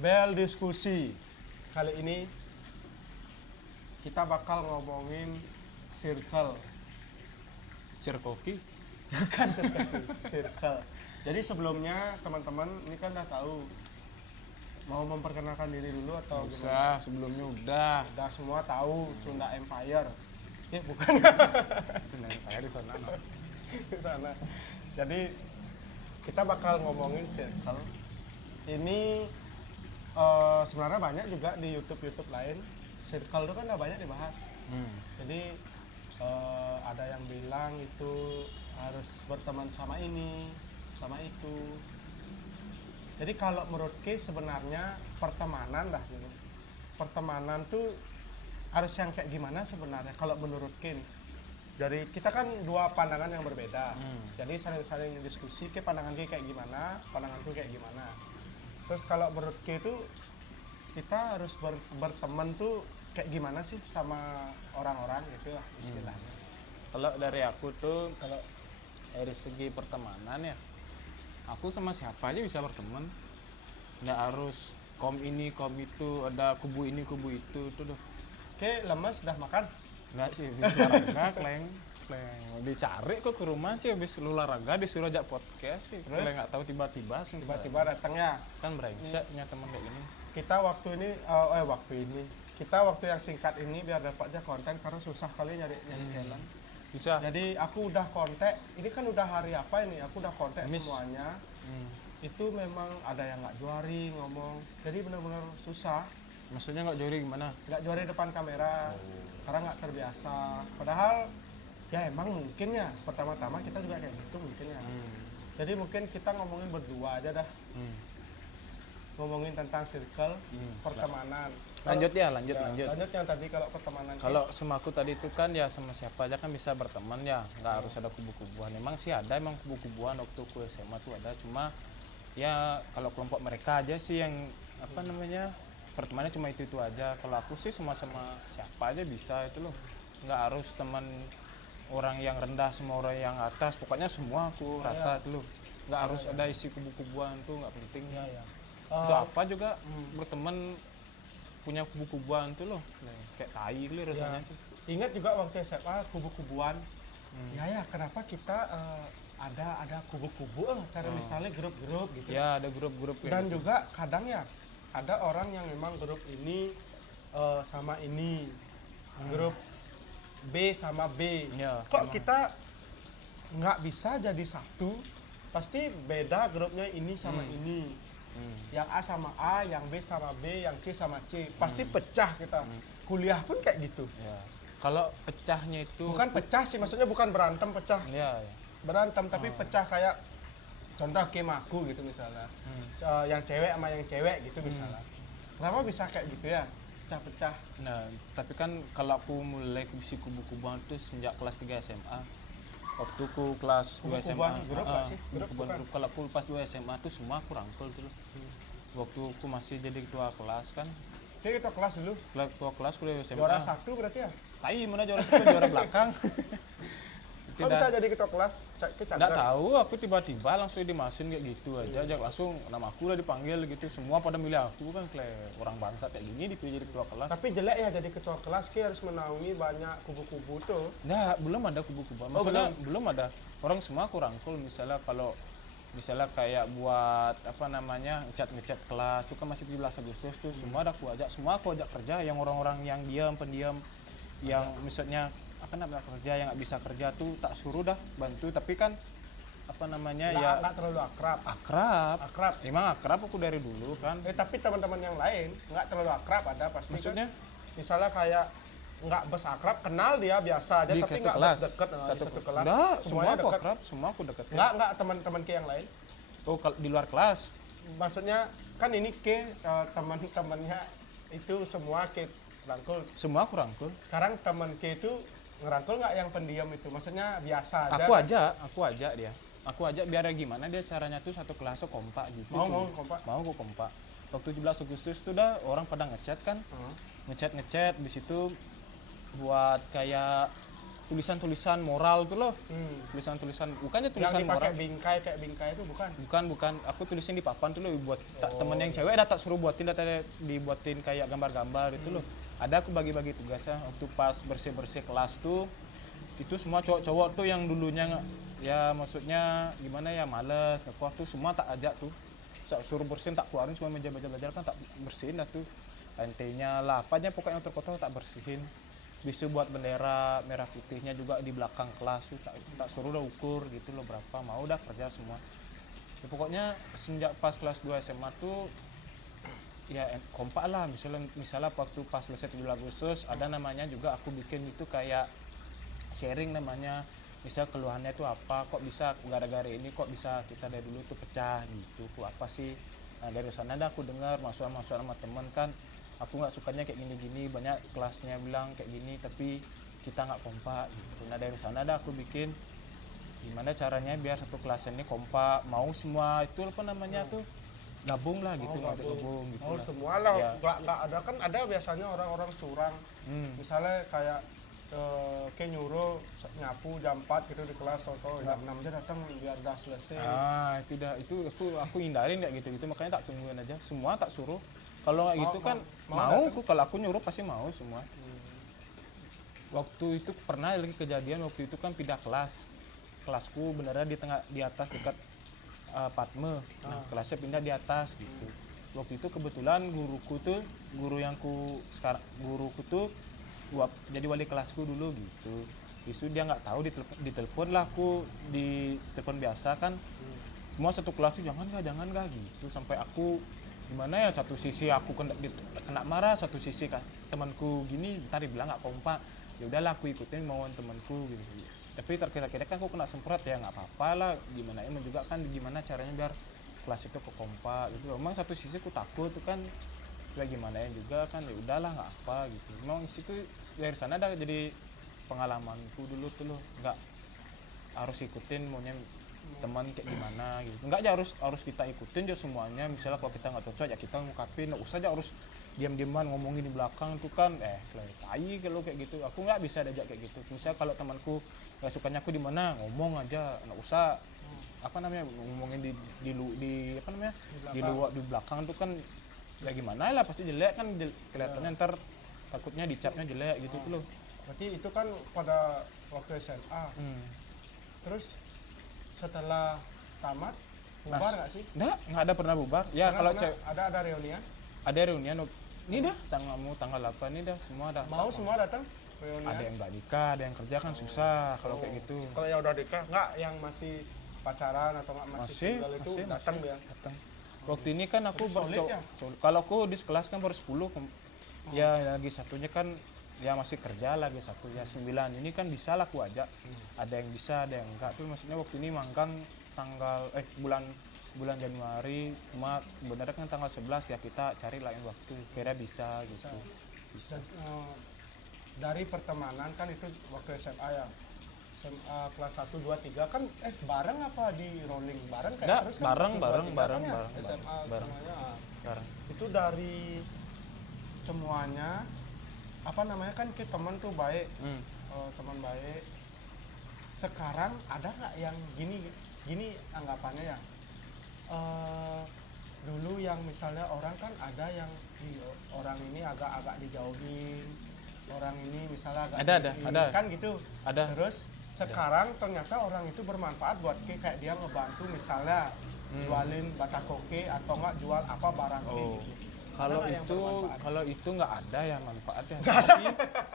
Bel diskusi. Kali ini kita bakal ngomongin circle. Cirkoki. Bukan circle. Jadi sebelumnya teman-teman ini kan udah tahu. Mau memperkenalkan diri dulu atau gimana? Usah, sebelumnya udah. Udah semua tahu Sunda Empire. Bukan Senin saya di sana. No. di sana. Jadi kita bakal ngomongin circle. Ini sebenarnya banyak juga di YouTube lain. Circle itu kan udah banyak dibahas. Jadi ada yang bilang itu harus berteman sama ini, sama itu. Jadi kalau menurut Ki sebenarnya pertemanan dah gitu. Pertemanan tuh harus yang kayak gimana sebenarnya kalau menurut Ki? Dari kita kan dua pandangan yang berbeda. Jadi saling diskusi ke pandangan Ki kayak gimana, pandanganku kayak gimana. Terus kalau menurut Ki itu kita harus berteman tuh kayak gimana sih sama orang-orang gitu lah istilahnya. Kalau dari aku tuh, kalau dari segi pertemanan ya, aku sama siapa aja bisa berteman. Nggak harus kom ini, kom itu, ada kubu ini, kubu itu tuh. Oke, lemes udah makan? Nggak sih, habis olahraga, kleng. Dicari kok ke rumah sih, habis olahraga disuruh ajak podcast sih. Terus? Kleng nggak tahu tiba-tiba Datang ya. kan brengseknya teman kayak gini. Kita waktu yang singkat ini biar dapatnya konten karena susah kali nyari jalan. Bisa. Jadi aku udah kontak, ini kan udah hari apa ini? Aku udah kontak Kamis. semuanya. Itu memang ada yang nggak juari ngomong, jadi benar-benar susah. Maksudnya nggak juri gimana? Nggak juari depan kamera, karena nggak terbiasa. Padahal ya emang mungkin ya pertama-tama kita juga kayak gitu mungkin ya. Jadi mungkin kita ngomongin berdua aja dah, ngomongin tentang circle pertemanan. Lanjut Lanjut yang tadi kalau pertemanan. Kalau sama aku tadi itu kan ya sama siapa aja kan bisa berteman ya, nggak harus ada kubu-kubuan. Emang sih ada emang kubu-kubuan waktu aku SMA tuh ada, cuma ya kalau kelompok mereka aja sih yang apa namanya pertemanannya cuma itu aja. Kalau aku sih sama siapa aja bisa itu loh, nggak harus teman orang yang rendah sama orang yang atas, pokoknya semua aku rata itu loh. Nggak harus ada isi kubu-kubuan tuh, nggak penting ya. Itu apa juga berteman punya kubu-kubuan tuh loh, kayak tai gitu rasanya sih. Ingat juga waktu SMA kubu-kubuan. Ya kenapa kita ada kubu-kubu cara misalnya grup-grup gitu. Ya ada grup-grup Dan gitu. juga kadang ya ada orang yang memang grup ini sama ini, grup B sama B. Ya, Kok emang. kita nggak bisa jadi satu? Pasti beda grupnya ini sama ini. Yang A sama A, yang B sama B, yang C sama C. Pasti pecah kita. Kuliah pun kayak gitu. Ya. Kalau pecahnya itu Bukan pecah sih, maksudnya bukan berantem pecah. ya. Berantem tapi pecah kayak contoh game aku gitu misalnya. Yang cewek sama yang cewek gitu misalnya. Kenapa bisa kayak gitu ya? Pecah-pecah. Nah, tapi kan kalau aku mulai isi kubu-kubuan itu sejak kelas 3 SMA. Waktu aku kelas 2 SMA. Kubu-kubuan grup nggak sih? Grup Kubu-kubuan bukan? grup. Kalau aku pas 2 SMA tuh semua aku rangkul tuh. Waktu aku masih jadi ketua kelas kan. Jadi kita kelas dulu. Ketua kelas kuliah SMA. Juara 1 berarti ya? Tai mana juara 1, juara belakang. Kok bisa jadi ketua kelas? Nggak tahu, aku tiba-tiba langsung dimasukin kayak gitu aja, langsung nama aku udah dipanggil gitu, semua pada milih aku kan kayak orang bangsa kayak gini dipilih jadi ketua kelas. Tapi jelek ya jadi ketua kelas, Ki harus menaungi banyak kubu-kubu tuh. Nah, belum ada kubu-kubuan. Maksudnya belum ada. Orang semua aku rangkul misalnya kalau kayak buat apa namanya ngecat kelas, itu kan masih 17 Agustus tuh, semua aku ajak kerja, yang orang-orang yang pendiam, yang misalnya apa namanya kerja yang nggak bisa kerja tuh tak suruh dah bantu, tapi kan apa namanya ya Nggak terlalu akrab. akrab emang akrab aku dari dulu kan. Tapi teman-teman yang lain nggak terlalu akrab ada pasti. Maksudnya kan? Misalnya kayak nggak bes akrab, kenal dia biasa aja, di tapi satu nggak kelas bes deket di satu kelas. enggak, semua Semuanya aku deket. akrab, semua aku deket. Nggak teman-teman Ki yang lain. Oh, kalau di luar kelas Maksudnya kan ini Ki teman-temannya itu semua Ki rangkul. semua aku rangkul. Sekarang teman Ki itu ngerangkul nggak yang pendiam itu? Maksudnya biasa aja. Aku ajak dia. Aku ajak biar gimana dia caranya tuh satu kelas tuh kompak gitu. Mau kompak. Mau aku kompak. Waktu 17 Agustus tuh dah orang pada ngechat kan. Ngechat di situ buat kayak tulisan-tulisan moral tuh loh. Tulisan-tulisan bukannya Yang tulisan dipakai moral. bingkai kayak bingkai itu bukan. Bukan. Aku tulisin di papan tuh loh buat temen yang iya. cewek dah tak suruh buatin dibuatin kayak gambar-gambar itu loh. Ada aku bagi-bagi tugasnya waktu pas bersih-bersih kelas tuh. Itu semua cowok-cowok tuh yang dulunya ya maksudnya gimana ya males ngekuah tuh semua tak ajak tuh. Suruh bersihin tak keluarin semua meja belajar kan tak bersihin dah tuh. Lantainya lah apanya pokoknya yang terkotor tak bersihin. Bisa buat bendera merah putihnya juga di belakang kelas tuh tak suruh udah ukur gitu loh berapa mau udah kerja semua. Ya, pokoknya sejak pas kelas 2 SMA tuh ya kompak lah misalnya waktu pas selesai 17 Agustus ada namanya juga aku bikin itu kayak sharing namanya misal keluhannya itu apa kok bisa gara-gara ini kok bisa kita dari dulu tuh pecah gitu tuh apa sih. Nah dari sana dah aku dengar masukan-masukan sama teman kan aku nggak sukanya kayak gini-gini banyak kelasnya bilang kayak gini tapi kita nggak kompak gitu. Nah dari sana dah aku bikin gimana caranya biar satu kelas ini kompak mau semua itu apa namanya tuh gabung lah gitu gabung gitu Oh lah. semua lah, Ya. nggak ada kan ada biasanya orang-orang curang. Misalnya kayak kayak nyuruh nyapu jam 4 gitu di kelas, atau jam 6 aja datang biar udah selesai. Itu dah itu aku hindarin kayak gitu makanya tak tungguin aja semua tak suruh kalau nggak gitu kan mau aku kalau aku nyuruh pasti mau semua. Waktu itu pernah lagi kejadian waktu itu kan pindah kelasku beneran di atas dekat Padme. Nah, kelasnya pindah di atas gitu. Waktu itu kebetulan guruku tuh jadi wali kelasku dulu gitu. Itu dia nggak tahu ditelepon lah aku di telepon biasa kan. Semua satu kelas tuh jangan gak gitu sampai aku gimana ya satu sisi aku kena marah satu sisi kan temanku gini tadi bilang nggak kompak ya udahlah aku ikutin mauan temanku gitu. Tapi terkira-kira kan aku kena semprot ya nggak apa-apa lah gimana emang juga kan gimana caranya biar kelas itu kompak gitu. Emang satu sisi aku takut tuh kan ya gimana ya juga kan ya udahlah nggak apa gitu. Emang situ dari sana ada jadi pengalamanku dulu tuh loh nggak harus ikutin maunya teman kayak gimana gitu. Enggak aja harus kita ikutin aja semuanya. Misalnya kalau kita nggak cocok ya kita ngungkapin, nggak usah aja harus diam-diaman ngomongin di belakang tuh kan tai kalau kayak gitu. Aku nggak bisa diajak kayak gitu. Misalnya kalau temanku nggak sukanya aku di mana ngomong aja, nggak usah apa namanya ngomongin di apa namanya di luar di belakang tuh kan ya gimana lah pasti jelek kan kelihatannya ntar takutnya dicapnya jelek gitu tuh loh. Berarti itu kan pada waktu SMA. Terus setelah tamat bubar nggak sih? Nggak ada pernah bubar. Ya kalau cewek ada reunian. Ada reunian. Ini dah tanggal 8 ini dah semua dah. Mau semua datang reunian. Ada yang nggak nikah, ada yang kerja kan susah kalau kayak gitu. Kalau yang udah nikah nggak yang masih pacaran atau nggak masih single itu datang ya. Datang. Waktu ini kan aku ya? Kalau aku di kelas kan baru 10. Ya lagi satunya kan ya masih kerja lagi satu ya 9 ini kan bisa lah aku ajak. Ada yang bisa ada yang enggak tuh maksudnya waktu ini manggang tanggal bulan Januari cuma sebenarnya kan tanggal 11 ya kita cari lain waktu kira bisa gitu. Bisa. Dari pertemanan kan itu waktu SMA ya. SMA kelas 1 2 3 kan bareng apa di rolling bareng kayak Nggak, terus kan bareng 1, 2, 3 bareng kan ya? bareng SMA bareng. semuanya. Bareng. Itu dari semuanya apa namanya kan kita teman tuh baik. Teman baik. Sekarang ada nggak yang gini anggapannya ya? Dulu yang misalnya orang kan ada yang orang ini agak dijauhin, orang ini misalnya agak ada kan gitu. Ada. Terus sekarang ternyata orang itu bermanfaat buat kayak dia ngebantu misalnya jualin batakoke atau nggak jual apa barang gitu. Kalau itu nggak ada ya manfaatnya. Tapi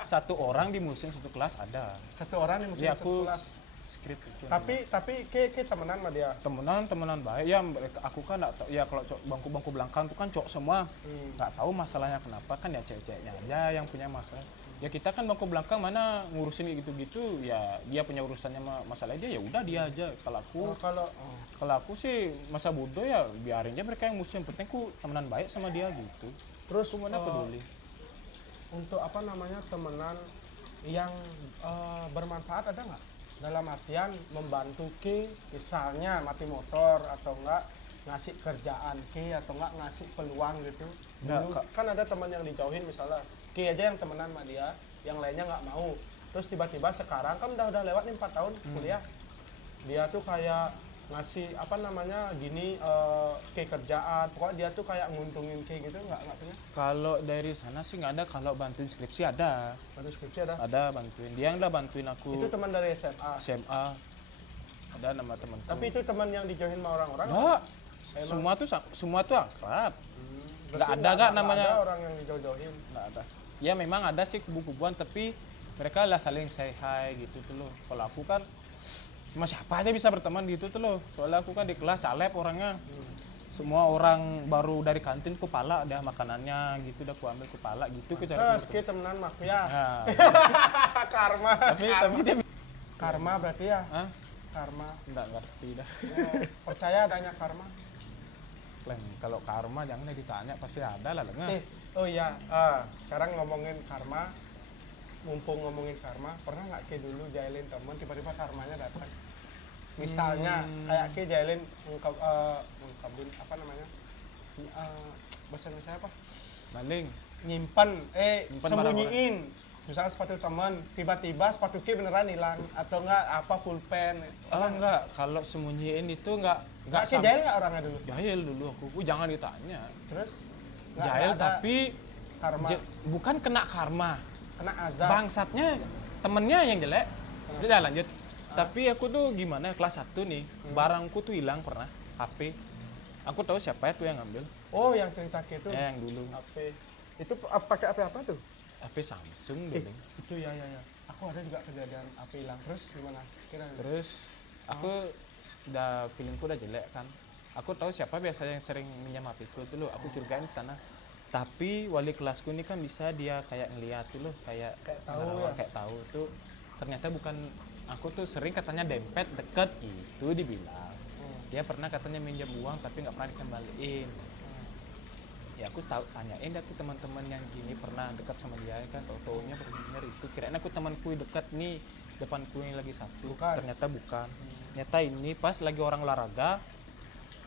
satu orang di musim satu kelas ada. Satu orang di musim satu kelas. Skrip itu. Tapi ke temenan sama dia. Temenan baik ya mereka aku kan nggak tahu ya kalau bangku belakang tuh kan cowok semua nggak tahu masalahnya kenapa kan ya cewek-ceweknya aja yang punya masalah. Ya kita kan bangku belakang mana ngurusin gitu-gitu ya dia punya urusannya masalah dia ya udah dia aja. Kalau aku sih masa bodoh ya biarin aja mereka yang musim penting ku temenan baik sama dia gitu. Terus mana peduli. Untuk apa namanya temenan yang bermanfaat ada nggak? Dalam artian membantu misalnya mati motor atau enggak ngasih kerjaan atau enggak ngasih peluang gitu. Dulu kan ada teman yang dijauhin misalnya aja yang temenan sama dia, yang lainnya nggak mau. Terus tiba-tiba sekarang kan udah lewat nih 4 tahun kuliah. Dia tuh kayak ngasih apa namanya gini kayak kerjaan. Pokoknya dia tuh kayak nguntungin kayak gitu nggak punya. Kalau dari sana sih nggak ada, kalau bantuin skripsi ada. Bantu skripsi ada. Ada bantuin. Dia yang udah bantuin aku Itu teman dari SMA. SMA. Ada nama temanku. Tapi itu teman yang dijauhin sama orang-orang. Enggak. Emang- Semua tuh akrab. Berarti Nggak ada nggak namanya. ada orang yang dijauh-jauhin. Nggak ada. Ya memang ada sih kubu-kubuan, tapi mereka lah saling say hi gitu tuh loh. Kalau aku kan cuma siapa aja bisa berteman gitu tuh loh. Soalnya aku kan di kelas caleb orangnya. Semua orang baru dari kantin kepala dah makanannya gitu, udah ku ambil kepala gitu ke cara Terus kita temenan mak ya. Ya. Karma. Tapi dia Karma berarti ya. Hah? Karma. Nggak ngerti dah. Ya, percaya adanya karma. Leng, kalau karma jangan ditanya pasti ada lah Leng. Oh iya, sekarang ngomongin karma, mumpung ngomongin karma, pernah nggak ke dulu jahilin temen tiba-tiba karmanya datang? Misalnya kayak ke jahilin ngungkapin apa namanya? Bahasa Indonesia apa? Maling. Nyimpen, Nyimpen sembunyiin. Misalnya sepatu teman, tiba-tiba sepatu ke beneran hilang atau enggak apa pulpen? Oh enggak, kalau sembunyiin itu enggak Nggak ke jahil nggak orangnya dulu? Jahil dulu aku jangan ditanya. Terus? Nggak Jahil ada tapi karma, bukan kena karma. kena azab. Bangsatnya temennya yang jelek. Sudah lanjut. Tapi aku tuh gimana kelas 1 nih, barangku tuh hilang pernah, HP. Aku tahu siapa itu yang ngambil. Oh, yang cerita ke itu? Yang dulu. HP. Itu pakai HP apa tuh? HP Samsung dulu. Itu ya. Aku ada juga kejadian HP hilang. Terus gimana? Kira Terus aku udah feelingku udah jelek kan. Aku tahu siapa biasanya yang sering minjam HP-ku tuh loh. Aku curigain ke sana. Tapi wali kelasku ini kan bisa dia kayak ngeliat tuh loh, kayak tahu ngerawat, ya? kayak tahu tuh. Ternyata bukan aku tuh sering katanya dempet deket gitu dibilang. Dia pernah katanya minjam uang tapi nggak pernah dikembaliin. Ya aku tahu tanyain dah tuh teman-teman yang gini pernah dekat sama dia kan, taunya benar itu. Kirain aku temanku dekat nih depanku yang lagi satu. Bukan. Ternyata bukan. Ternyata ini pas lagi orang olahraga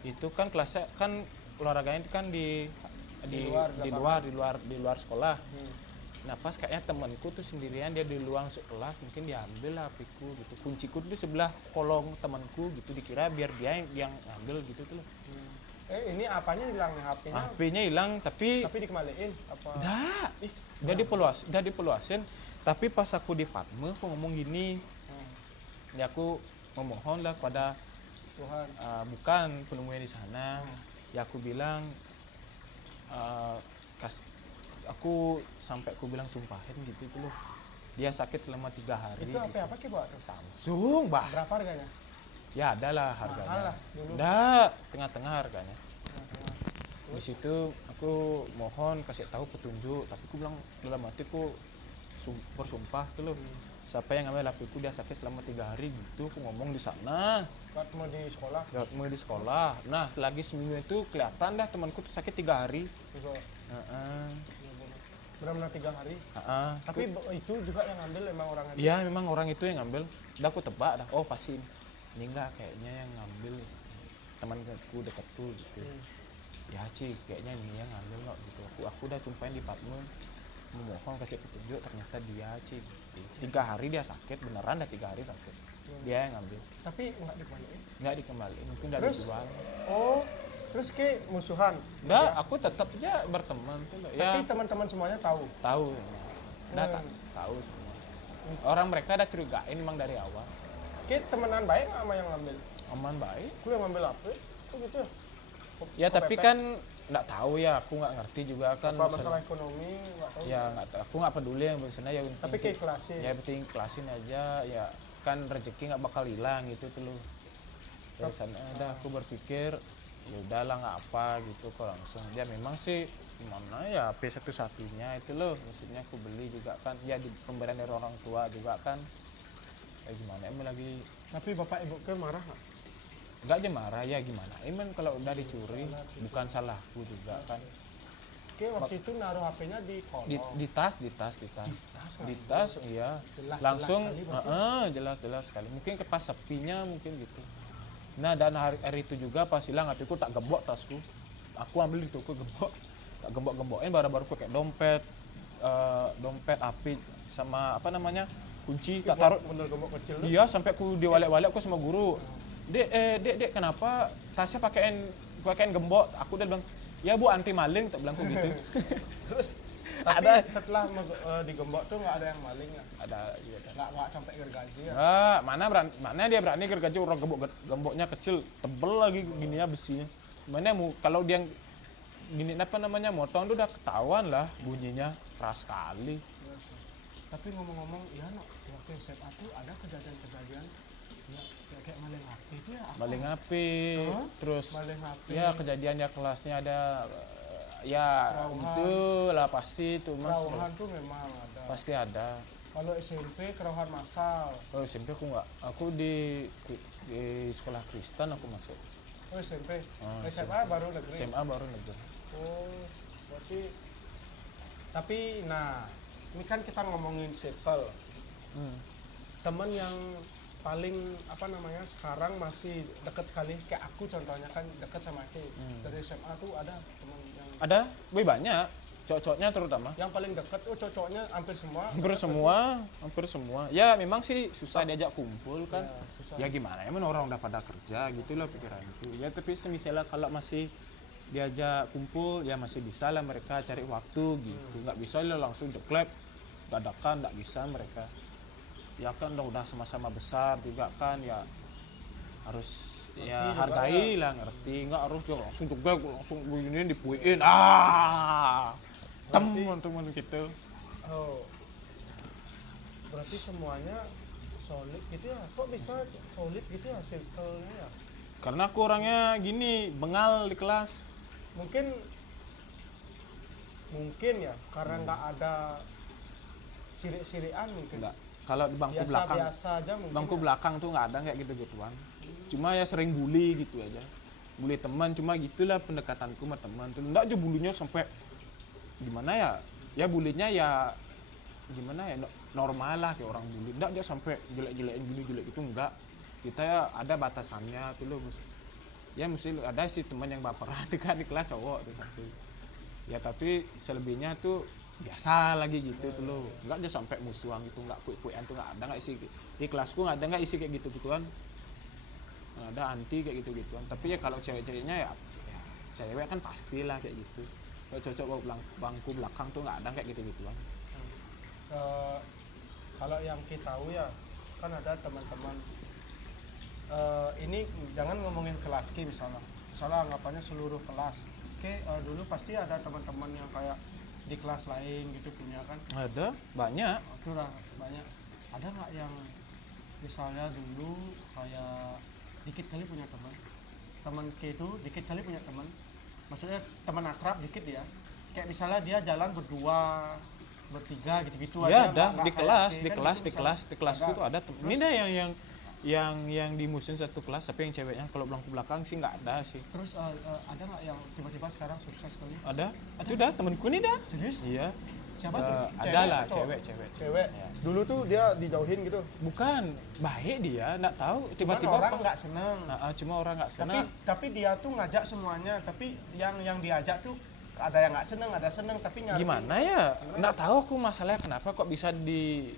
itu kan kelasnya kan olahraganya itu kan di luar sekolah. Nah pas kayaknya temanku tuh sendirian dia di luar kelas, mungkin dia ambil lah HP-ku gitu. Kunciku tuh di sebelah kolong temanku gitu, dikira biar dia yang ambil gitu tuh loh. Ini apanya hilang nih HP-nya? HP-nya hilang tapi Dikembaliin apa? Dah, Ih, udah dipeluasin. Tapi pas aku di Fatme, aku ngomong gini, ya aku memohon lah kepada Tuhan. bukan penemunya di sana. Ya aku bilang, aku sampai aku bilang sumpahin gitu tuh loh. Dia sakit selama 3 hari. Itu HP gitu. apa Ki buat tuh? Samsung, bah. Berapa harganya? Ya ada lah harganya. Mahal lah dulu. Dah, tengah-tengah harganya. Di situ aku mohon kasih tahu petunjuk, tapi aku bilang dalam hatiku bersumpah tuh loh. Siapa yang ngambil HP-ku dia sakit selama 3 hari gitu, aku ngomong di sana. Waktu mau di sekolah? Mulai di sekolah. Nah, lagi seminggu itu kelihatan dah temanku tuh sakit 3 hari. Juga. Heeh. Benar-benar 3 hari. Heeh. Tapi itu juga yang ngambil emang orangnya. Iya, memang orang itu yang ngambil. Udah aku tebak dah. Oh, pasti ini enggak kayaknya yang ngambil temanku dekatku gitu. Ya, Ci, kayaknya ini yang ngambil kok gitu. Aku udah sumpahin di Fatme, memohon kasih petunjuk, ternyata dia Ci. 3 hari dia sakit, beneran dah 3 hari sakit. Dia yang ngambil. Tapi nggak dikembaliin. Nggak dikembali, mungkin udah Terus? dijual. Oh, terus Ki musuhan? Enggak, aku tetap aja berteman tuh loh. Ya, Tapi teman-teman semuanya tahu. tahu. Udah tahu semua. Orang mereka udah curigain emang dari awal. Ki temenan baik nggak sama yang ngambil? Aman baik. Aku yang ngambil HP? Kok gitu ya? Ya tapi kan nggak tahu ya, aku nggak ngerti juga kan. apa masalah ekonomi nggak tahu. Ya nggak tahu, aku nggak peduli yang sana ya. Tapi keikhlasin. Ya penting kelasin aja ya, kan rezeki nggak bakal hilang gitu tuh loh. Dari sana ada aku berpikir ya udahlah nggak apa gitu kok langsung. Ya memang sih gimana ya HP satu-satunya itu loh, maksudnya aku beli juga kan ya di pemberian dari orang tua juga kan. Ya gimana emang lagi. Tapi bapak ibu ke marah nggak? Enggak aja marah ya gimana emang kalau udah dicuri bukan salahku juga kan. Ki waktu itu naruh HP-nya di kolong. Di tas iya Jelas langsung sekali berarti. jelas sekali mungkin ke pas sepinya mungkin gitu. Nah dan hari itu juga pas hilang HP-ku tak gembok tasku, aku ambil di toko gembok, tak gembok-gembokin baru-baru kayak dompet HP sama apa namanya kunci tak taruh. bener gembok kecil tuh. Dia sampai aku diwalek-walek aku sama guru. Dek, kenapa tasnya pakaiin gembok? Aku udah bilang, ya bu anti maling, tak bilang aku gitu. Terus tapi Ada. setelah digembok tuh nggak ada yang maling ya? Ada iya, ada. Nggak sampai gergaji ya? Mana dia berani gergaji orang gemboknya kecil, tebel lagi gini ya besinya. Mana kalau dia gini apa namanya motong tuh udah ketahuan lah bunyinya keras sekali. Tapi ngomong-ngomong, ya no, waktu SMA tuh ada kejadian-kejadian ya kayak maling api itu ya apa? Maling api, Hah? terus Maling api. ya kejadian ya kelasnya ada ya Kerauhan. itu lah pasti itu mas Kerauhan tuh memang ada. pasti ada. Kalau SMP kerauhan massal. Oh SMP aku di sekolah Kristen aku masuk. Oh SMP. Oh, SMA baru negeri. SMA baru negeri. Oh, berarti tapi nah, ini kan kita ngomongin circle. Temen yang paling apa namanya sekarang masih deket sekali kayak aku contohnya kan deket sama aku. Dari SMA tuh ada teman yang Ada, banyak cocoknya terutama. yang paling deket cocoknya hampir semua. Hampir semua. Ya memang sih susah diajak kumpul kan. Ya, susah. Ya gimana? Emang orang udah pada kerja gitu loh pikiranku. Ya tapi misalnya kalau masih diajak kumpul ya masih bisa lah mereka cari waktu gitu. Nggak bisa lah langsung jeklek dadakan, nggak bisa mereka. Ya kan udah sama-sama besar juga kan ya harus Ngerti ya juga hargai lah ngerti nggak harus ya langsung jeklek langsung begini dipuin teman-teman gitu. Oh. Berarti semuanya solid gitu ya. Kok bisa solid gitu ya circle-nya ya? Karena aku orangnya gini bengal di kelas. Mungkin ya karena nggak ada sirik-sirikan mungkin. Enggak. Kalau di bangku belakang Biasa aja mungkin. bangku ya. belakang tuh nggak ada kayak gitu-gituan. Cuma ya sering bully gitu aja. Bully teman cuma gitulah pendekatanku sama teman tuh. Enggak aja bulinya sampai gimana ya? Ya bulinya ya gimana ya normal lah kayak orang bully. Enggak aja sampai jelek-jelekin gini jelek itu enggak. Kita ya ada batasannya tuh loh. Ya mesti ada sih teman yang baperan di kelas cowok tuh satu. Ya tapi selebihnya tuh biasa lagi gitu tuh loh, nggak aja sampai musuhan gitu, nggak puik-puikan tuh nggak ada, nggak isi di kelasku nggak ada, nggak isi kayak gitu gituan, nggak ada anti kayak gitu gituan. Tapi ya kalau cewek-ceweknya ya cewek kan pastilah kayak gitu. Kalau cocok bangku belakang tuh nggak ada kayak gitu gituan. Kalau yang kita tahu ya kan ada teman-teman ini jangan ngomongin kelas Ki misalnya anggapannya seluruh kelas. Oke, dulu pasti ada teman-teman yang kayak di kelas lain gitu punya kan. Ada banyak. Itu lah banyak. Ada nggak yang misalnya dulu kayak dikit kali punya teman K itu dikit kali punya teman, maksudnya teman akrab dikit ya, kayak misalnya dia jalan berdua bertiga gitu-gitu Ya aja ada nggak di kayak kelas, K di kan kelas, gitu di misalnya. kelas, di kelasku Ada. tuh ada. Ini deh yang di musim satu kelas, tapi yang ceweknya kalau bangku belakang sih nggak ada sih. Terus ada nggak yang tiba-tiba sekarang sukses kali? Ada? Itu dah temanku nih dah. Serius? Iya. Siapa tuh? Ada lah atau cowok? cewek. Cewek. Ya. Dulu tuh dia dijauhin gitu. Bukan baik dia, nggak tahu Cuman tiba-tiba orang apa. nggak seneng. Cuma orang nggak Tapi senang. tapi dia tuh ngajak semuanya. Tapi yang diajak tuh ada yang nggak seneng, ada seneng. Tapi nyari. Gimana ya? Nggak tahu aku masalahnya kenapa kok bisa musuhin,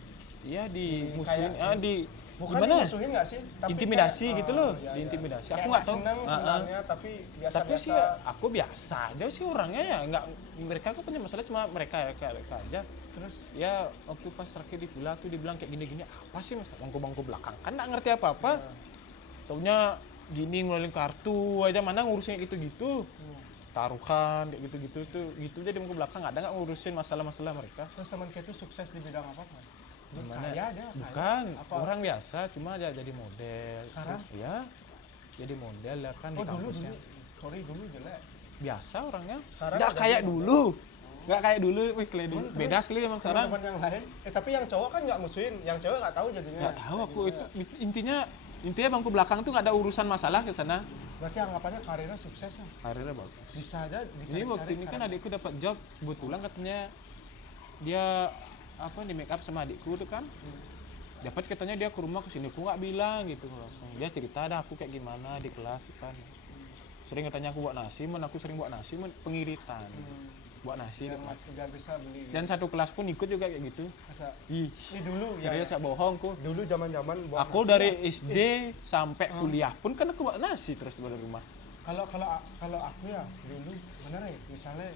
kayak- Bukan gimana? dimusuhin nggak sih? Tapi Intimidasi kayak, gitu loh, iya, iya. diintimidasi. Kayak Aku nggak tahu. seneng sebenarnya, tapi biasa-biasa. Tapi sih aku biasa aja sih orangnya ya, nggak mereka kok punya masalah cuma mereka aja. Terus Ya waktu pas terakhir di villa tuh dibilang kayak gini-gini apa sih mas bangku belakang kan nggak ngerti apa-apa. Taunya gini ngeluarin kartu aja mana ngurusin kayak gitu-gitu. Taruhan kayak gitu-gitu tuh gitu aja di bangku belakang ada nggak ngurusin masalah-masalah mereka. terus teman kita tuh sukses di bidang apa kan? Gimana? Kaya dia. Bukan Apa? orang biasa cuma aja jadi model. Sekarang? Ya jadi model ya kan Oh di dulu kampusnya. sorry dulu jelek. Biasa orangnya Sekarang nggak ada kayak model. dulu nggak kayak dulu wih kayak dulu Terus beda sekali emang sekarang. Teman yang lain. Tapi yang cowok kan nggak musuhin, yang cewek nggak tahu jadinya. Nggak tahu aku itu intinya bangku belakang tuh nggak ada urusan masalah ke sana. Berarti anggapannya karirnya sukses ya? Karirnya bagus. Bisa aja Jadi waktu ini kan adikku dapat job kebetulan katanya dia apa di make up sama adikku tuh kan. Dapat katanya dia ke rumah kesini aku nggak bilang gitu langsung. Dia cerita dah aku kayak gimana di kelas kan. Sering katanya aku buat nasi, aku sering buat nasi pengiritan. buat nasi. biar bisa beli. Dan satu kelas pun ikut juga kayak gitu. Masa, Ih, ini dulu serius ya. gak bohong ku. Dulu zaman-zaman buat Aku nasi dari ya. SD sampai kuliah pun kan aku buat nasi terus di rumah. Kalau aku ya dulu bener ya, misalnya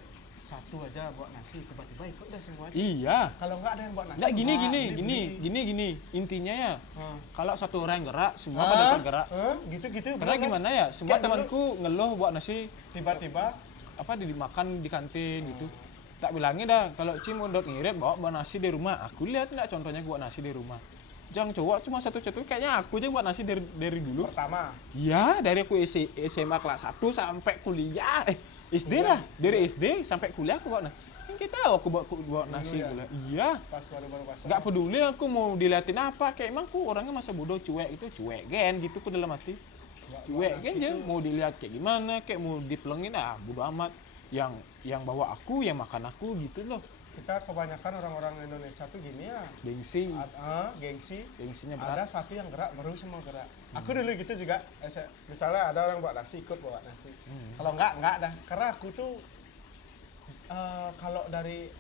satu aja buat nasi tiba-tiba ikut dah semua aja. Iya. Kalau nggak ada yang buat nasi. Nggak beli. gini. Intinya ya, Hmm. kalau satu orang yang gerak, semua pada ikut gerak. Gitu-gitu. Karena bener kan? gimana ya, semua Kayak temanku ngeluh buat nasi Tiba-tiba apa dimakan di kantin gitu. Tak bilangin dah kalau Ci mau ngirit bawa nasi di rumah. Aku lihat enggak contohnya buat nasi di rumah. Jangan cowok cuma satu-satu kayaknya aku aja buat nasi dari dulu. pertama Iya, dari aku SMA kelas 1 sampai kuliah. SD lah, dari SD sampai kuliah aku buat nasi. Yang kita tahu aku buat nasi ya? kuliah. Iya. pas baru-baru pasang. Nggak peduli aku mau diliatin apa, kayak emang aku orangnya masa bodoh cuek itu cuek gen gitu ku dalam hati. Cuek gen aja, mau dilihat kayak gimana, kayak mau dipelengin bodo amat. Yang bawa aku, yang makan aku gitu loh. Kita kebanyakan orang-orang Indonesia tuh gini ya. Gengsi, Gengsinya gengsinya ada berat. satu yang gerak baru semua gerak. Aku dulu gitu juga. Misalnya ada orang buat nasi ikut bawa nasi. Kalau enggak dah. Karena aku tuh kalau dari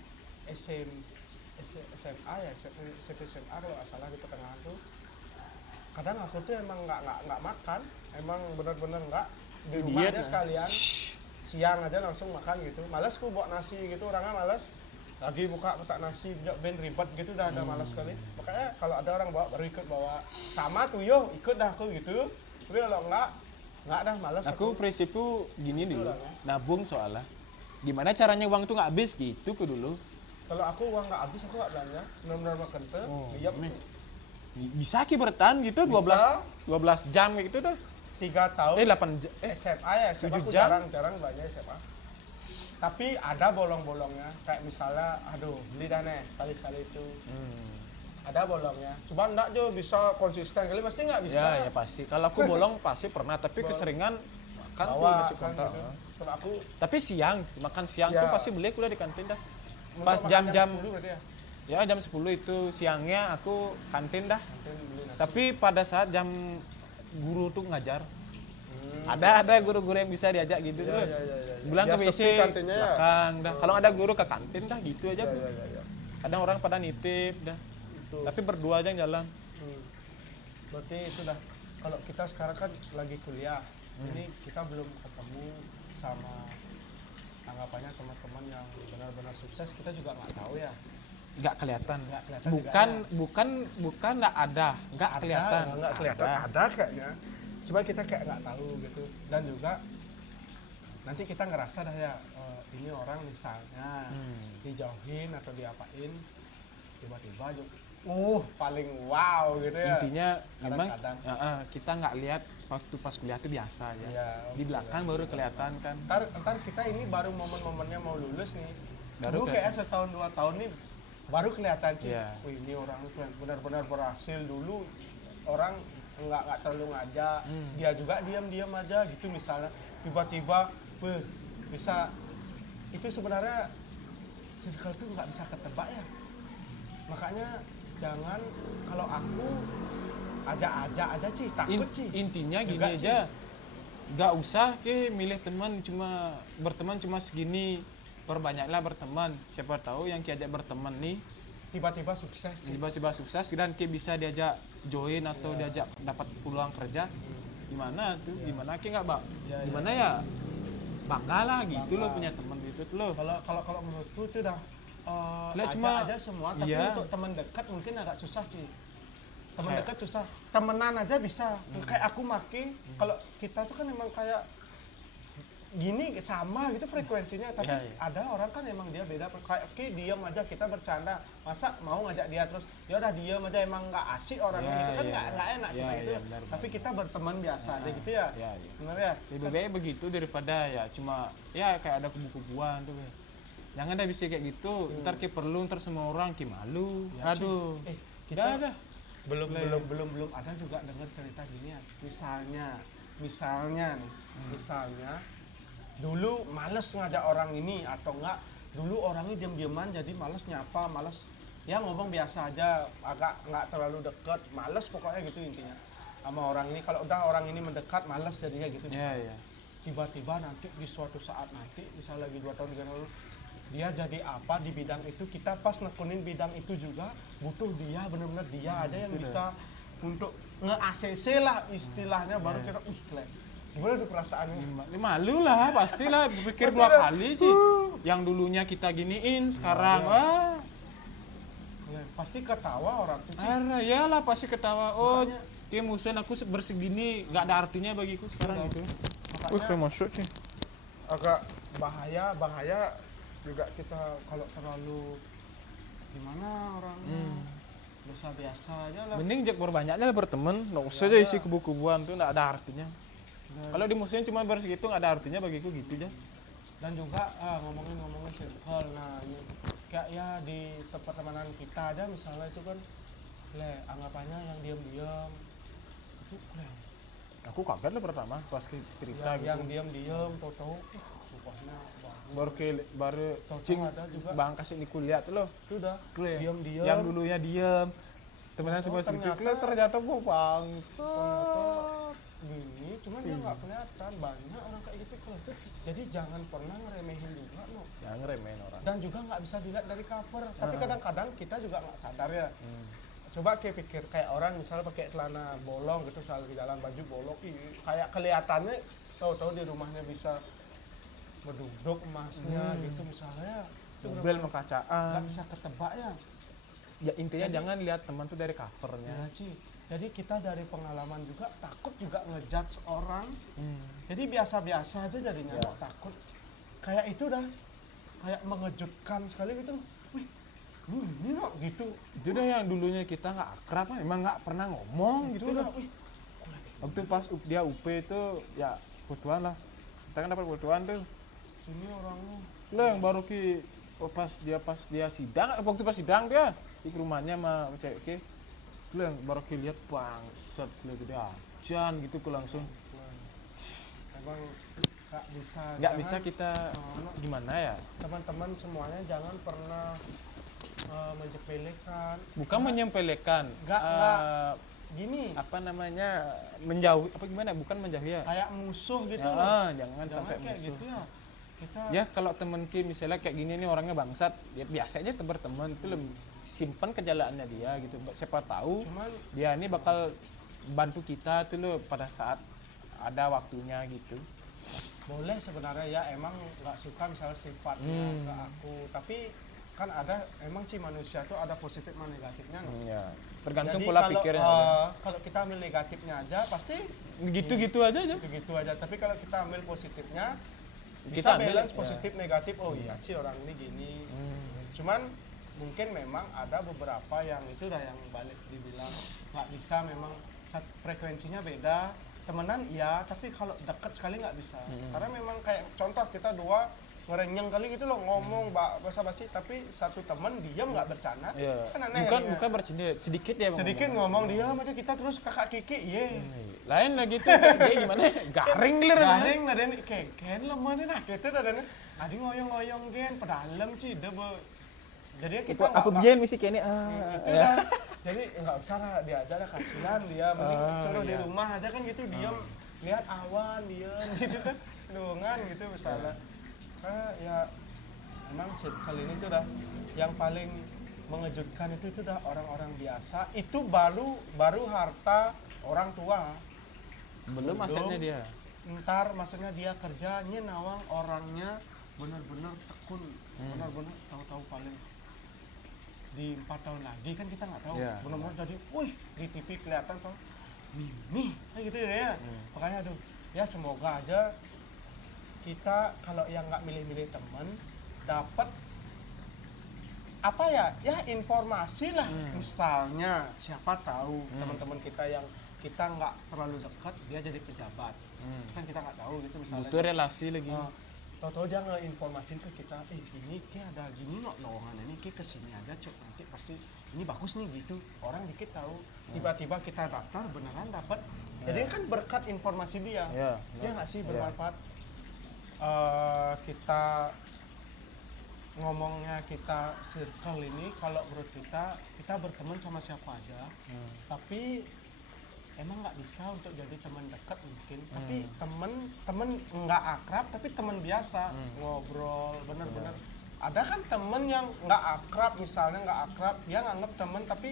SMA ya, SMP SMA kalau nggak salah di pertengahan tuh, kadang aku tuh emang nggak makan, emang bener-bener nggak di rumah Diet, aja ya? sekalian, siang aja langsung makan gitu. Males ku buat nasi gitu, orangnya males. Lagi buka kotak nasi, ben ribet gitu dah, ada males sekali. Makanya kalau ada orang bawa baru ikut bawa, sama tuh yo ikut dah aku gitu. Tapi kalau nggak dah males. Aku prinsipku gini Gitu dulu, lah, ya. nabung soalnya. Gimana caranya uang tuh nggak habis gitu ku dulu. Kalau aku uang nggak habis aku nggak belanja, benar-benar makan tuh, diam. nih. Bisa ki bertahan gitu Bisa. 12 jam kayak gitu dah. 3 tahun. 8 jam. SMA ya, SMA 7 aku jam. jarang banyak SMA. Tapi ada bolong-bolongnya, kayak misalnya, aduh beli dah nih sekali-sekali itu. Ada bolongnya. Coba enggak Jo bisa konsisten kali, pasti nggak bisa. Ya pasti. Kalau aku bolong pasti pernah, tapi Bolong. keseringan makan tuh Bawa nasi kan kontak. gitu. Kalau aku Tapi siang, makan siang Ya. tuh pasti beli aku udah di kantin dah. untuk Pas makan jam-jam 10 berarti ya. ya jam 10 itu siangnya aku kantin dah. Kantin beli nasi. Tapi pada saat jam guru tuh ngajar, Hmm. ada guru-guru yang bisa diajak gitu Ya, tuh. ya, ya, ya. Bilang ke Biar WC, sepi kantinnya ya. belakang dah. Kalau ada guru ke kantin dah gitu aja. Ya, Bu. ya, ya, ya. Kadang orang pada nitip dah. Itu. Tapi berdua aja yang jalan. Berarti itu dah. Kalau kita sekarang kan lagi kuliah, ini kita belum ketemu sama anggapannya teman-teman yang benar-benar sukses, kita juga nggak tahu ya. Nggak kelihatan. Nggak kelihatan Bukan nggak ada, nggak kelihatan. Nggak kelihatan, ada kayaknya. Cuma kita kayak nggak tahu gitu. Dan juga nanti kita ngerasa dah ya, ini orang misalnya dijauhin atau diapain, tiba-tiba paling wow gitu ya. Intinya memang Kadang-kadang. kita nggak lihat waktu pas kuliah itu biasa ya. Iya, Di belakang baru kelihatan kan. Ntar kita ini baru momen-momennya mau lulus nih. Baru Dulu kayak setahun 2 tahun nih baru kelihatan sih. Iya. Wih, ini orang tuh benar-benar berhasil. Dulu orang nggak terlalu ngajak, dia juga diam-diam aja gitu misalnya. Tiba-tiba, bisa itu sebenarnya circle tuh nggak bisa ketebak ya. Makanya jangan, kalau aku ajak aja Ci, takut Ci. Intinya gini Juga, Ci. aja, nggak usah milih teman berteman cuma segini, perbanyaklah berteman. Siapa tahu yang diajak berteman nih Tiba-tiba sukses Ci. tiba-tiba sukses dan bisa diajak join atau diajak dapat peluang kerja. Gimana tuh? Gimana nggak bang? Ya, Gimana ya? Bangga lah gitu Bangga. loh punya teman gitu tuh loh. Kalau menurutku itu udah Lah, ajak cuma- aja semua, tapi iya. untuk teman dekat mungkin agak susah sih. Teman Kayak- dekat susah, temenan aja bisa. Kayak aku maki, kalau kita tuh kan emang kayak gini sama gitu frekuensinya, tapi Iya, iya. ada orang kan emang dia beda. Kayak oke diam aja kita bercanda, masa mau ngajak dia terus ya udah diam aja, emang nggak asik orangnya Iya, gitu kan, iya, nggak enak iya, kita iya, itu. benar, Tapi benar. kita berteman biasa aja gitu ya, Iya, iya. benar ya. Lebih baik begitu daripada ya cuma ya kayak ada kubu-kubuan tuh. Jangan dah bisa kayak gitu. Ntar perlu ntar semua orang malu. Ya, Ci. Aduh. Kita Dah. belum Lah, belum ada juga dengar cerita gini ya. Misalnya nih, misalnya dulu males ngajak orang ini atau enggak, dulu orangnya diam-diaman jadi males nyapa, males ya ngomong biasa aja, agak nggak terlalu deket, males pokoknya gitu intinya sama orang ini. Kalau udah orang ini mendekat males jadinya gitu. Iya, iya. Tiba-tiba nanti di suatu saat nanti, misal lagi 2 tahun 3 tahun lalu, dia jadi apa di bidang itu, kita pas nekunin bidang itu juga butuh dia, bener-bener dia aja yang bisa untuk nge-ACC lah istilahnya, baru kita gimana tuh perasaannya? Malu lah, pastilah berpikir Pasti dua lah. kali sih. Yang dulunya kita giniin, sekarang iya. wah. Pasti ketawa orang tuh, Ci. Iyalah pasti ketawa. Oh, Makanya- dia musuhin aku bersegini, nggak ada artinya bagiku sekarang gitu. Makanya masuk sih. agak bahaya juga kita kalau terlalu gimana orangnya. Biasa-biasa aja lah. Mending jak berbanyaknya lah berteman, nggak usah Iya. aja isi kubu-kubuan tuh nggak ada artinya. Kalau dimusuhin cuma bersegitu nggak ada artinya bagiku gitu aja. Dan juga ngomongin circle, nah ini kayak ya di tempat temanan kita aja misalnya itu kan anggapannya yang diam-diam itu Aku kaget lah pertama pas cerita yang gitu. diam-diam tahu-tahu rupanya baru Tahu-tahu cing ada juga. bang kasih di kuliah tuh loh. itu udah Kuliah. diam-diam Yang dulunya diam. Temenan Tahu-tahu sama sedikit ternyata- ternyata gua bang. ternyata gini, cuman dia nggak kelihatan. Banyak orang kayak gitu kalau jadi jangan pernah ngeremehin juga loh. Jangan ngeremehin orang. Dan juga nggak bisa dilihat dari cover. Tapi kadang-kadang kita juga nggak sadar ya. Coba kayak pikir kayak orang misalnya pakai celana bolong gitu, soal di jalan baju bolong, kayak kelihatannya tahu-tahu di rumahnya bisa berduduk emasnya gitu misalnya. Itu Mobil bener-bener sama kacaan. nggak bisa ketebak ya. Ya intinya Jadi- jangan lihat teman tuh dari covernya. Ya, Ci. Jadi kita dari pengalaman juga takut juga ngejudge orang. Jadi biasa-biasa aja jadinya Ya. takut. Kayak itu dah, kayak mengejutkan sekali gitu. Wih, ini kok gitu. Itu dah yang dulunya kita nggak akrab, emang nggak pernah ngomong gitu Itu dah. dah, wih. Waktu pas dia UP itu ya fotoan lah. Kita kan dapat fotoan tuh. Ini orangnya. Lah yang baru pas dia sidang, waktu pas sidang dia di rumahnya sama cewek ke. Lah yang baru lihat bangsat gitu dia. Jangan gitu ku langsung. Emang nggak bisa. Nggak Jangan- bisa kita gimana ya? Teman-teman semuanya jangan pernah menjepelekan. Bukan menyempelekan. Nggak. eh, Gini, apa namanya menjauh apa gimana? Bukan menjauh ya. kayak musuh gitu. Ya, jangan Jangan sampai kayak musuh. gitu ya. Kita Ya kalau temen ki misalnya kayak gini nih orangnya bangsat, ya biasanya berteman itu lebih simpan kejalaannya dia gitu. Siapa tahu cuman dia ini bakal bantu kita tuh loh pada saat ada waktunya gitu. boleh sebenarnya ya, emang nggak suka misalnya sifatnya ke aku, tapi kan ada emang sih manusia tuh ada positif sama negatifnya no? Ya, tergantung Jadi pola kalau, pikirnya. kalau kita ambil negatifnya aja pasti Gitu-gitu aja aja. gitu aja, tapi kalau kita ambil positifnya bisa Kita ambil, balance ya. positif negatif. Oh iya sih orang ini gini. Cuman mungkin memang ada beberapa yang itu dah yang balik dibilang nggak bisa, memang frekuensinya beda. Temenan iya, tapi kalau dekat sekali nggak bisa. Karena memang kayak contoh kita dua ngerenyeng kali gitu loh, ngomong basa-basi, tapi satu temen diam nggak bercanda. Iya. Kan aneh Bukan jadinya. bukan bercanda, sedikit ya Bang, Sedikit ngomong diam aja, kita terus kakak kiki, ye. Lain lagi tuh dia gimana? Garing lir. Garing lah dan kayak lemah nih nah gitu dah dan adi ngoyong-ngoyong gen pedalem sih debe. Jadi kita Aku nggak- biyen misi kene itu ya. dah. Jadi nggak usah lah diajak lah, kasihan dia, mending suruh di iya. rumah aja kan gitu, diam lihat awan diam gitu kan, lungan gitu misalnya. Ya emang circle ini tuh dah yang paling mengejutkan itu dah orang-orang biasa, itu baru harta orang tua. Belum asetnya dia. Ntar maksudnya dia kerjanya nawang orangnya benar-benar tekun, benar-benar tahu-tahu paling di 4 tahun lagi kan kita nggak tahu, Iya. benar-benar jadi, wih di TV kelihatan tuh mimi kayak gitu ya. Makanya aduh ya semoga aja kita kalau yang nggak milih-milih teman dapat apa ya informasi lah. Misalnya siapa tahu teman-teman kita yang kita nggak terlalu dekat dia jadi pejabat, kan kita nggak tahu gitu misalnya. Butuh relasi lagi. Tahu-tahu dia ngeinformasin ke kita, gini kayak ada gini no lowongan ini, kayak kesini aja cok, nanti pasti ini bagus nih gitu. Orang dikit tahu, tiba-tiba kita daftar beneran dapat. Jadi kan berkat informasi dia, Iya, ya nggak sih iya. bermanfaat. Kita ngomongnya kita circle ini, kalau menurut kita berteman sama siapa aja, tapi emang nggak bisa untuk jadi teman dekat mungkin, tapi temen nggak akrab tapi teman biasa, ngobrol bener-bener ada kan temen yang nggak akrab, misalnya nggak akrab, dia nganggap temen tapi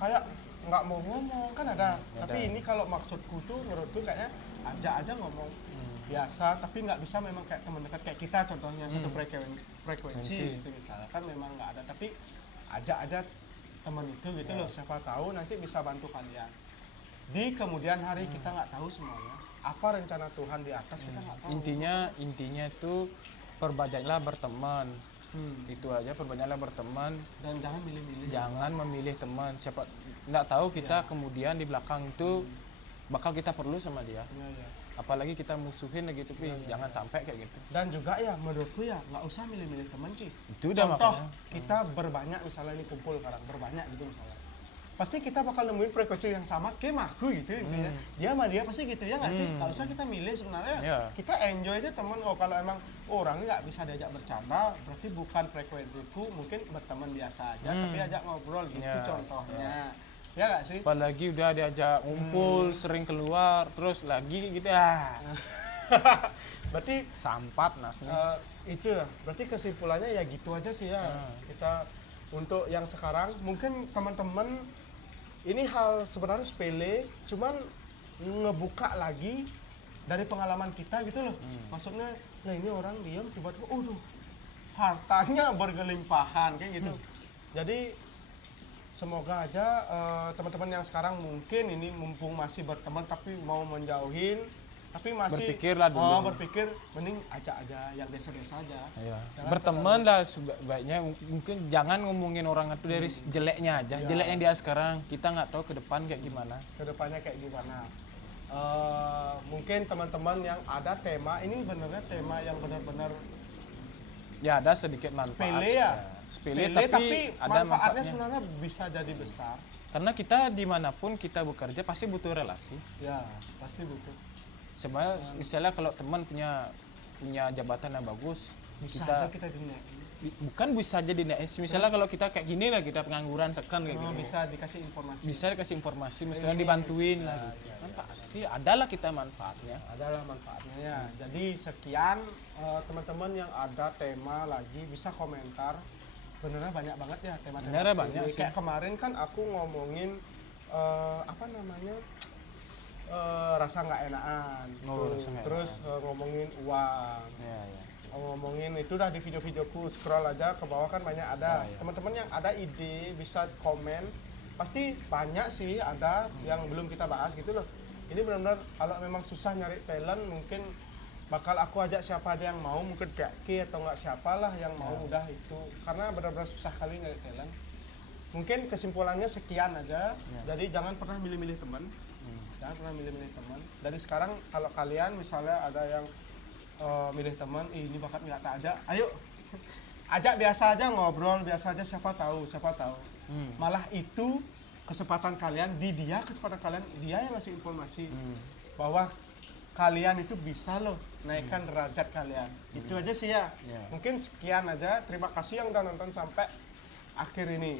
kayak nggak mau ngomong kan ada. Tapi ada. ini kalau maksudku tuh menurutku kayaknya ajak aja ngomong biasa, tapi nggak bisa memang kayak teman dekat kayak kita contohnya satu frekuensi gitu misalkan memang nggak ada, tapi ajak aja teman itu gitu loh, siapa tahu nanti bisa bantu kalian di kemudian hari. Kita nggak tahu semuanya apa rencana Tuhan di atas, kita nggak tahu. Intinya itu perbanyaklah berteman. Itu aja, perbanyaklah berteman Dan jangan milih-milih. jangan memilih teman. Siapa nggak tahu kita kemudian di belakang itu bakal kita perlu sama dia. Iya, iya. Apalagi kita musuhin gitu, jangan sampai kayak gitu. Dan juga ya menurutku ya nggak usah milih-milih teman sih. Itu udah Contoh makanya. kita berbanyak misalnya ini kumpul sekarang berbanyak gitu misalnya, pasti kita bakal nemuin frekuensi yang sama kayak aku gitu intinya. Dia sama dia pasti gitu ya nggak sih? Nggak usah kita milih sebenarnya. Iya. Kita enjoy aja teman. Oh kalau emang orangnya nggak bisa diajak bercanda, berarti bukan frekuensiku, mungkin berteman biasa aja tapi ajak ngobrol gitu Iya. contohnya. Ya nggak sih? Apalagi udah diajak ngumpul, sering keluar, terus lagi gitu Berarti sampat nasnya. itu ya, berarti kesimpulannya ya gitu aja sih ya. Kita untuk yang sekarang mungkin teman-teman ini hal sebenarnya sepele, cuman ngebuka lagi dari pengalaman kita gitu loh. Maksudnya, nah ini orang diam tiba-tiba, hartanya bergelimpahan kayak gitu. Jadi semoga aja teman-teman yang sekarang mungkin ini mumpung masih berteman tapi mau menjauhin, tapi masih Berpikirlah dulu. berpikir mending ajak aja yang biasa-biasa aja. Iya. Jangan Berteman lah sebaiknya, mungkin jangan ngomongin orang itu dari jeleknya aja. Iya. Jeleknya dia sekarang, kita nggak tahu ke depan kayak gimana. Kedepannya kayak gimana. Mungkin teman-teman yang ada tema ini benernya tema yang benar-benar Ya ada sedikit manfaat. sepele ya. Sepele, Sepele, tapi ada manfaatnya sebenarnya bisa jadi besar. Karena kita dimanapun kita bekerja pasti butuh relasi. Ya, pasti butuh. Sebenarnya misalnya kalau teman punya jabatan yang bagus, Bisa kita aja kita dinaikin. bukan bisa aja dinaikin. Misalnya kalau kita kayak gini lah, kita pengangguran sekan kayak gitu. Bisa dikasih informasi. Bisa dikasih informasi, misalnya Ini, dibantuin ya, lah ya, gitu. ya, Kan ya. pasti adalah kita manfaatnya. Adalah manfaatnya ya. Jadi sekian teman-teman yang ada tema lagi bisa komentar. Benernya banyak banget ya tema-tema. Benernya seperti banyak ini. sih. Kayak kemarin kan aku ngomongin apa namanya rasa nggak enakan. Oh, rasa nggak Terus ngomongin uang. Ya, ya. Ngomongin itu udah di video-videoku, scroll aja ke bawah kan banyak ada. Ya, ya. Teman-teman yang ada ide bisa komen. Pasti banyak sih ada yang belum kita bahas gitu loh. Ini benar-benar kalau memang susah nyari talent mungkin bakal aku ajak siapa aja yang mau, mungkin kayak Ki atau nggak siapalah yang mau udah itu. Karena benar-benar susah kali nyari talent. Mungkin kesimpulannya sekian aja. Jadi jangan pernah milih-milih teman. Jangan pernah milih-milih teman. Dari sekarang kalau kalian misalnya ada yang milih teman, ini bakat nggak tak ada, ayo ajak biasa aja, ngobrol biasa aja, siapa tahu malah itu kesempatan kalian kesempatan kalian, dia yang ngasih informasi bahwa kalian itu bisa loh naikkan derajat kalian. Itu aja sih ya. Ya. Mungkin sekian aja, terima kasih yang udah nonton sampai akhir ini.